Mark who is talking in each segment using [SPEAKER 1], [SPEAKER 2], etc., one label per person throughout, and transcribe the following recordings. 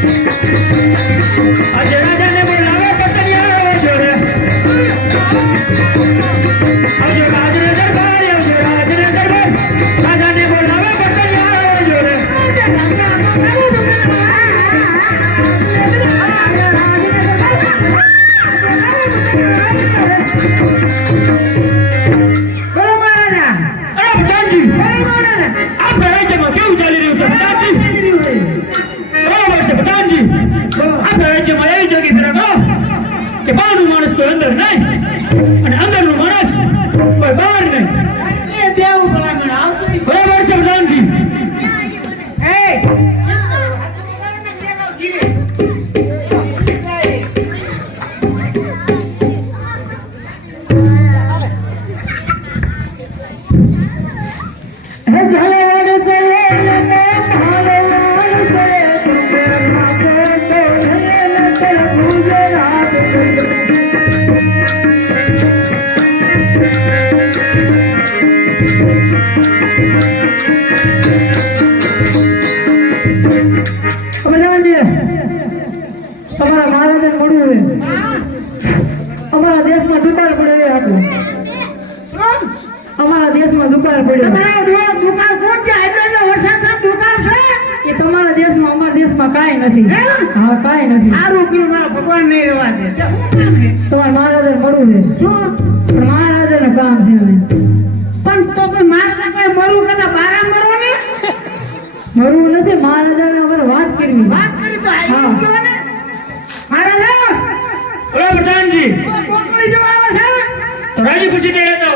[SPEAKER 1] Música
[SPEAKER 2] આવે છે.
[SPEAKER 1] તો રાજી લેતો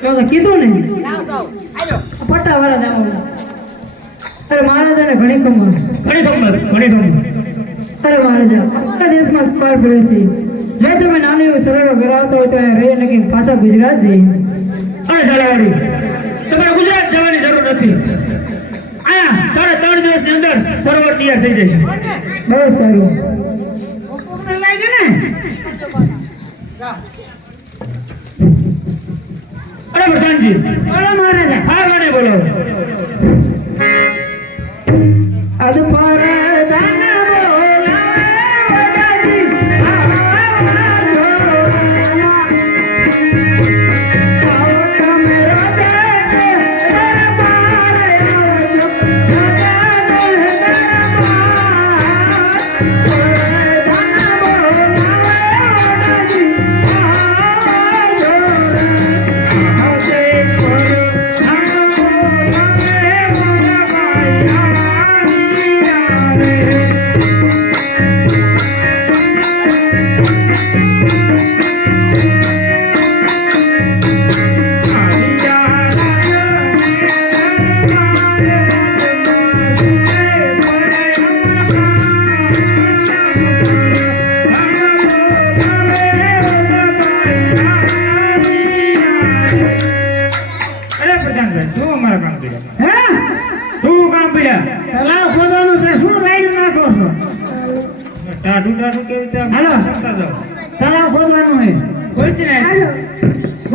[SPEAKER 1] તો તો કીધું ને પટ્ટા વાળા. જામો અરે મહારાજાને ઘણી કમર ઘણી કમર ઘણી કમર અરે મહારાજા આખા દેશમાં છે. જો તમે નાની એવી સરળ હોય તો અહીંયા રહી નક્કી પાછા ગુજરાત અરે ઝાલાવાડી તમારે ગુજરાત જવાની જરૂર નથી. અહીંયા સાડા ત્રણ દિવસની અંદર સરોવર તૈયાર થઈ જશે બહુ સારું. અરે પ્રધાનજી.
[SPEAKER 2] બોલો મહારાજા.
[SPEAKER 1] હા ગણે બોલો. અદ પર દાના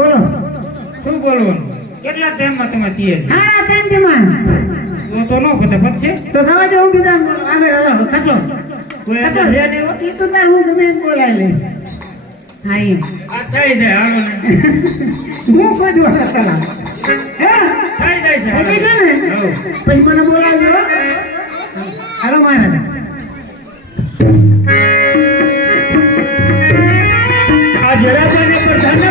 [SPEAKER 2] બોલો.
[SPEAKER 1] શું બોલવાનું? કેટલા ટાઈમમાં તમે તૈયાર છો?
[SPEAKER 2] ટાઈમ પેન્ટીમાં
[SPEAKER 1] તો તો નો ખોટે પછી
[SPEAKER 2] તો થવા દે હું કીધા આગળ હાલો ખસો
[SPEAKER 1] કોઈ
[SPEAKER 2] ખસો.
[SPEAKER 1] રે લે
[SPEAKER 2] ઈ તો તાર હું તમે બોલાય લે. હા
[SPEAKER 1] આ થઈ જાય હાલો ને.
[SPEAKER 2] હું ખોદવા તલાવ હે?
[SPEAKER 1] થઈ જાય છે
[SPEAKER 2] ને? પછી મને બોલાવજો હો. હાલો મહારાજા
[SPEAKER 1] આ જરા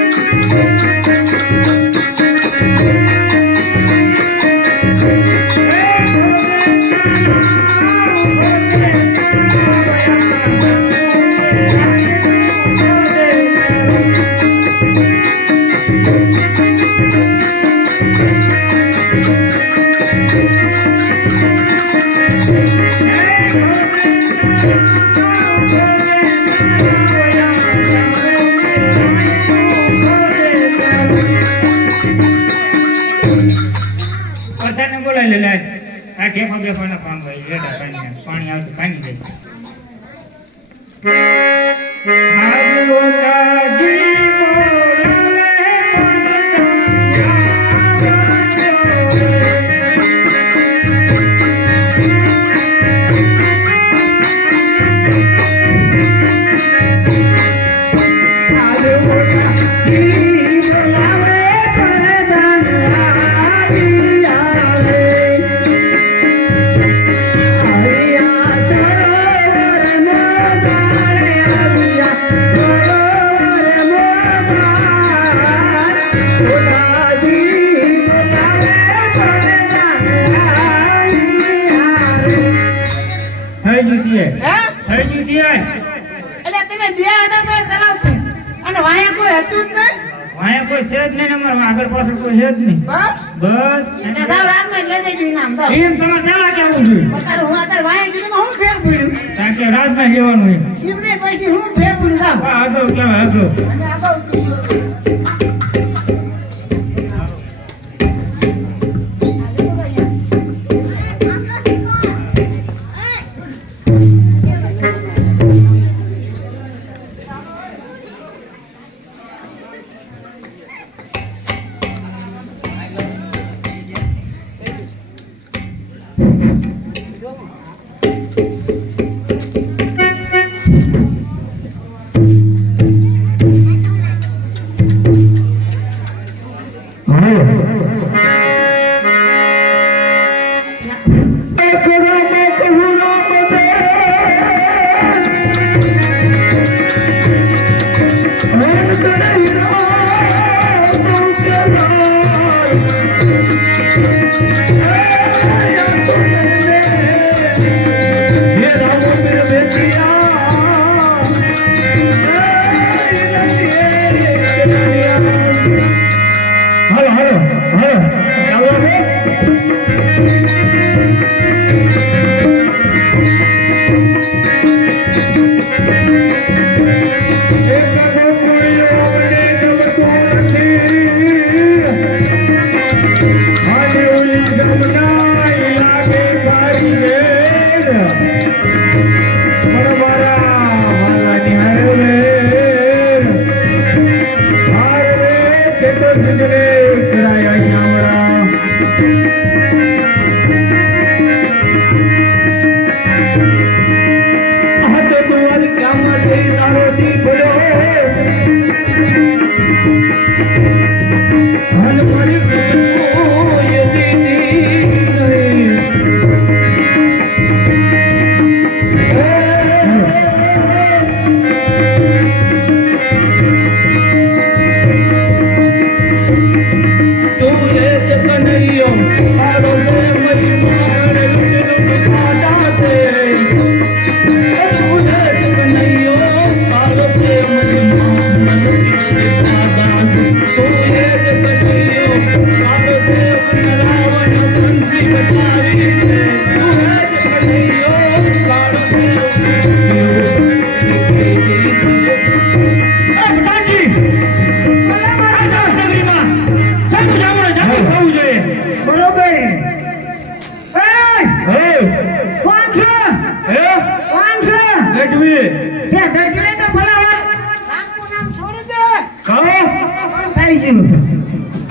[SPEAKER 1] Nanti.
[SPEAKER 2] એટલે
[SPEAKER 1] રાતના જવાનું
[SPEAKER 2] પછી હું ફેર
[SPEAKER 3] હા તો એટલે
[SPEAKER 2] હા
[SPEAKER 3] તો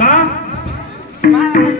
[SPEAKER 3] Tá? Vai,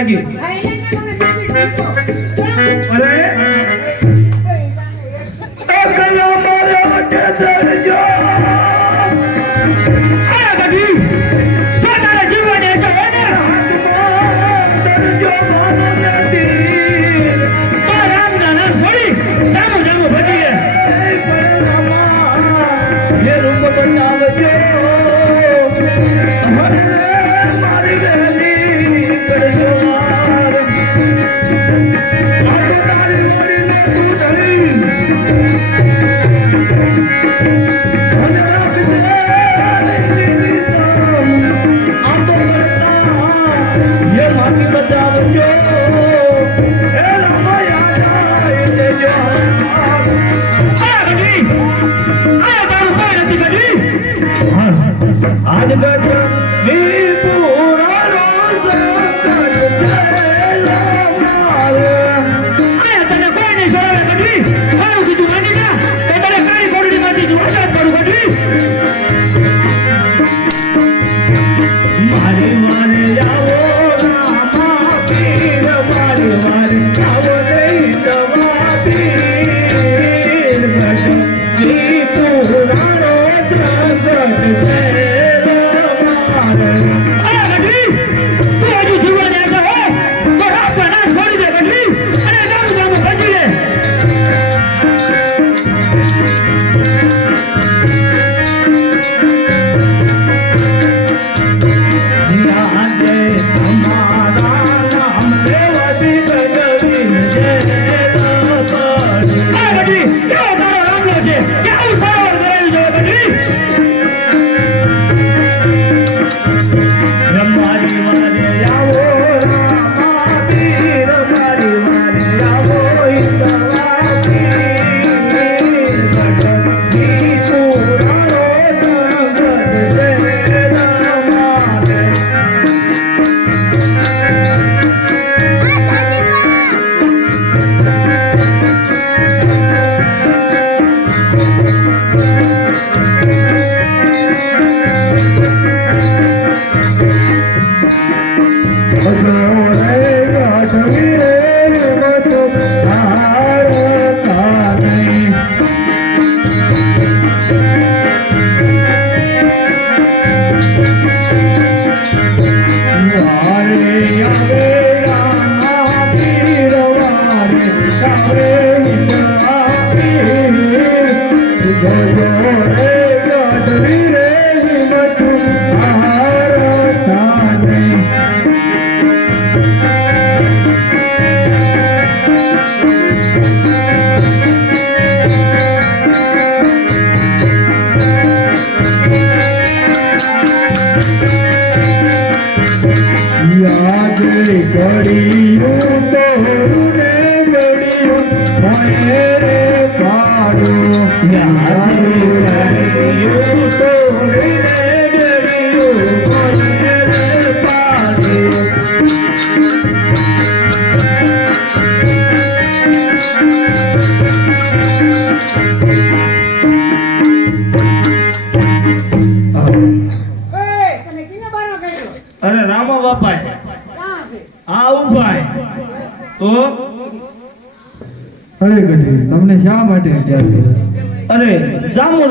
[SPEAKER 3] Thank you.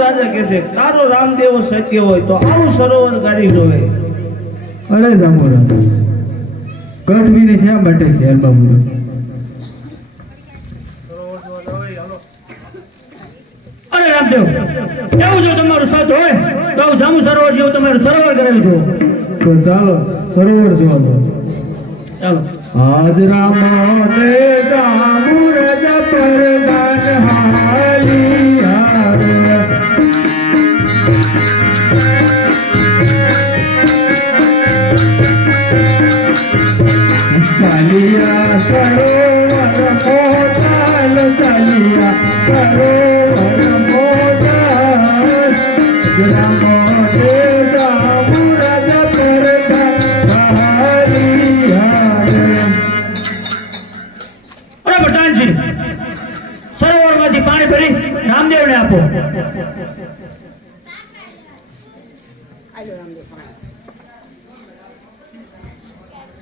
[SPEAKER 3] Jamun
[SPEAKER 1] રાજા કહે છે તારો રામદેવ સત્ય હોય તો આવું સરોવર કાઢી જોવે.
[SPEAKER 4] અરે શા માટે
[SPEAKER 1] અરે રામદેવ એવું જો તમારું સચ હોય તો જામુ સરોવર જેવું તમારું સરોવર કરેલું જો
[SPEAKER 4] તો ચાલો સરોવર જોવા દો
[SPEAKER 1] ચાલો.
[SPEAKER 4] જામુર જપર દાન હાલિયા ચાલિયા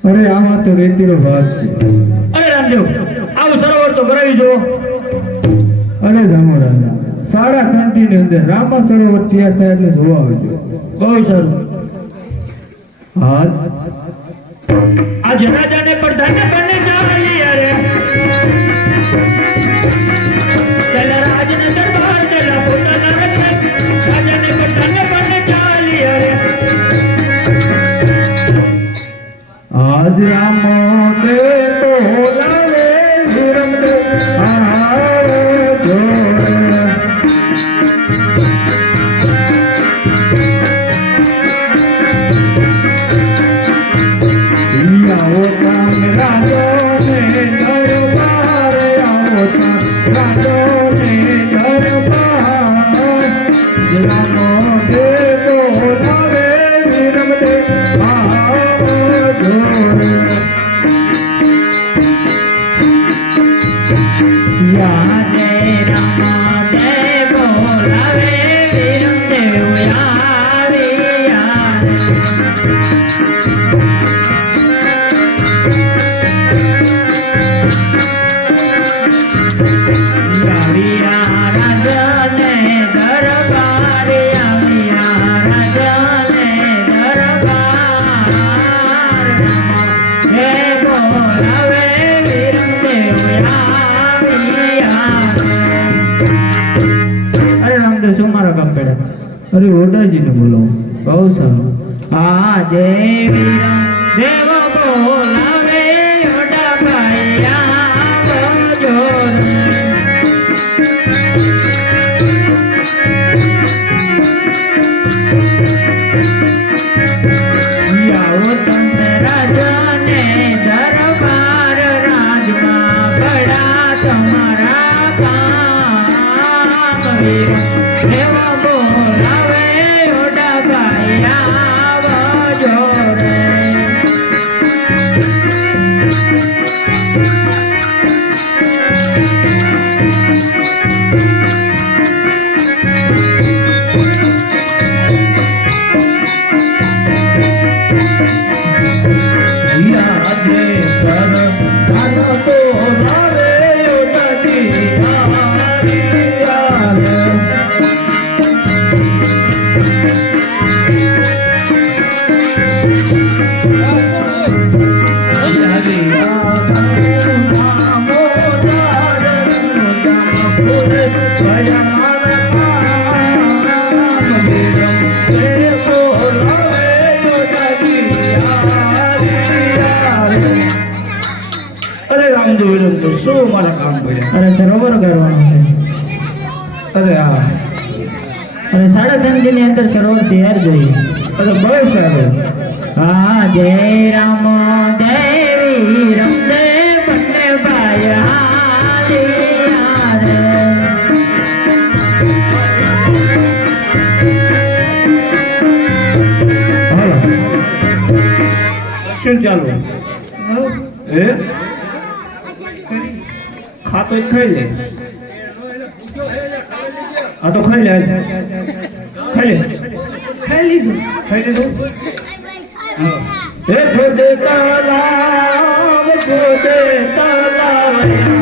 [SPEAKER 1] અરે
[SPEAKER 4] આમાં તો રેતીનો ભાગ છે.
[SPEAKER 1] અરે રામદેવ આવું સરોવર તો ભરાવી જો
[SPEAKER 4] અરે જામોરાજા સાડા શાંતિ ની અંદર રામા સરોવર તૈયાર થાય એટલે જોવા આવજો.
[SPEAKER 1] બહુ સારું.
[SPEAKER 4] હાથ
[SPEAKER 1] આજ રાજાને પ્રધાને બને ચાલી અરે ચલા રાજને દરબાર
[SPEAKER 4] આજ Yeah. શું મારે કામ પડ્યા અરે
[SPEAKER 5] સરોવર કરવાનું છે.
[SPEAKER 4] અરે હા.
[SPEAKER 5] અરે સાડા ત્રણની અંદર સરોવર તૈયાર જોઈએ
[SPEAKER 4] અરે બહુ સારું.
[SPEAKER 5] હા જય રામ જય રામ જય ભાઈ
[SPEAKER 4] શું ચાલુ? હે? જ ખાઈ લે? આ તો ખાઈ લે ખાઈ લે. ખાઈ લીધું. ખાઈ લીધું? હે. જોડે તલાવ જોડે તલાવ. રામ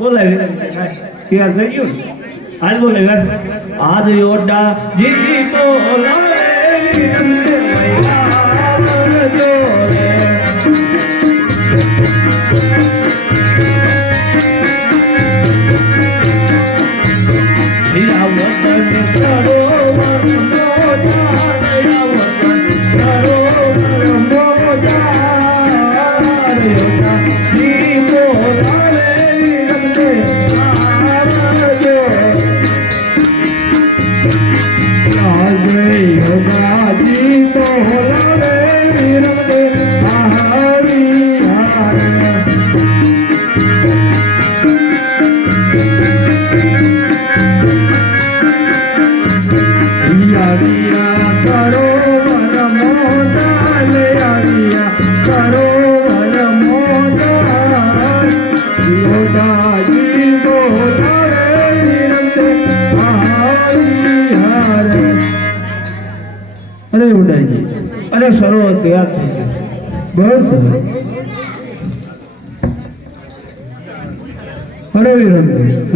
[SPEAKER 3] બોલાવી ત્યાં થઈ ગયું? હાલ બોલે
[SPEAKER 5] હાથ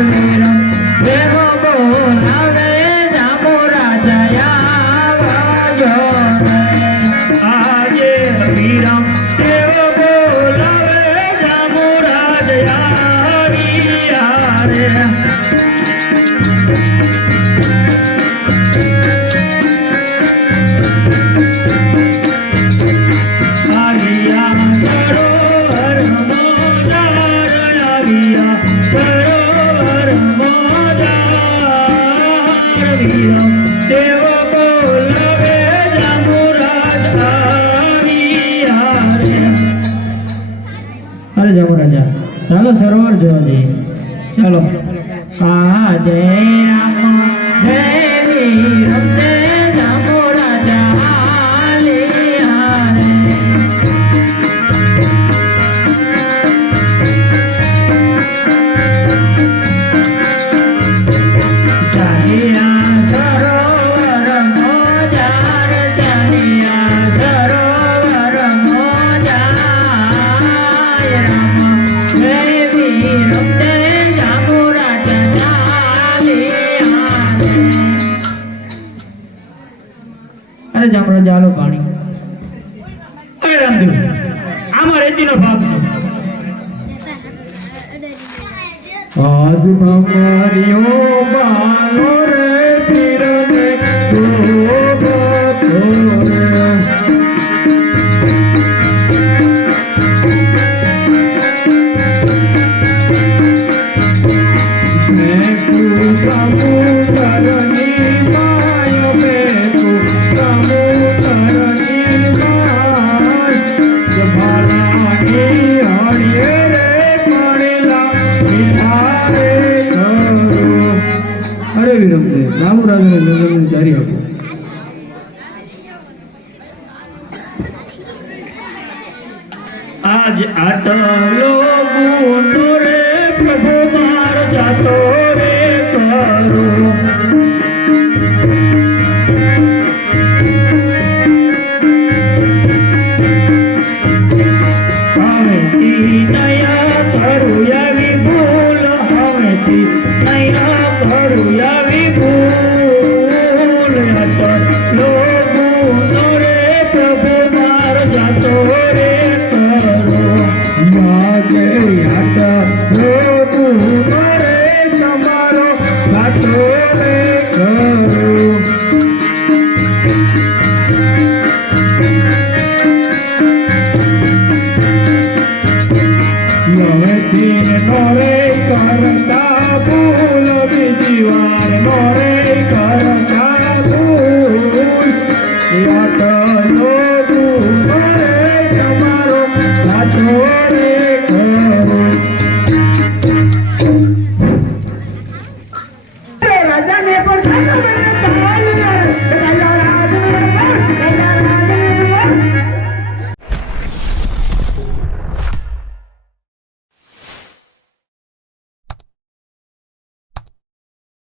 [SPEAKER 5] matter. Thank you.